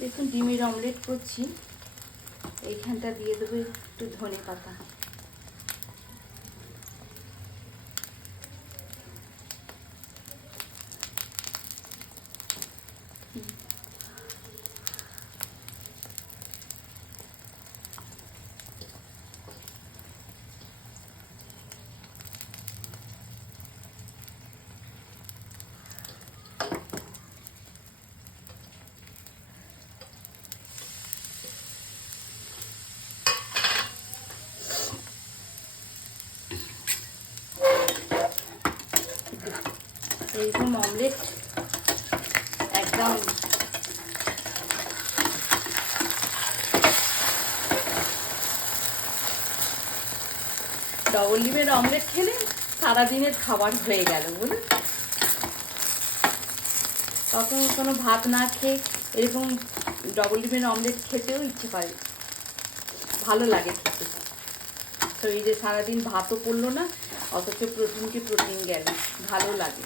দেখুন ডিমের অমলেট করছি, এইখানটা দিয়ে দেবো একটু ধনে পাতা। এইরকম অমলেট একদম ডবল ডিমের অমলেট খেলে সারাদিনের খাবার হয়ে গেল বলুন। তখন কোনো ভাত না খেয়ে এরকম ডবল ডিমের অমলেট খেতেও ইচ্ছে করে, ভালো লাগে খেতে। শরীরে সারাদিন ভাতও পড়লো না, অথচ প্রোটিন গেল, ভালো লাগে।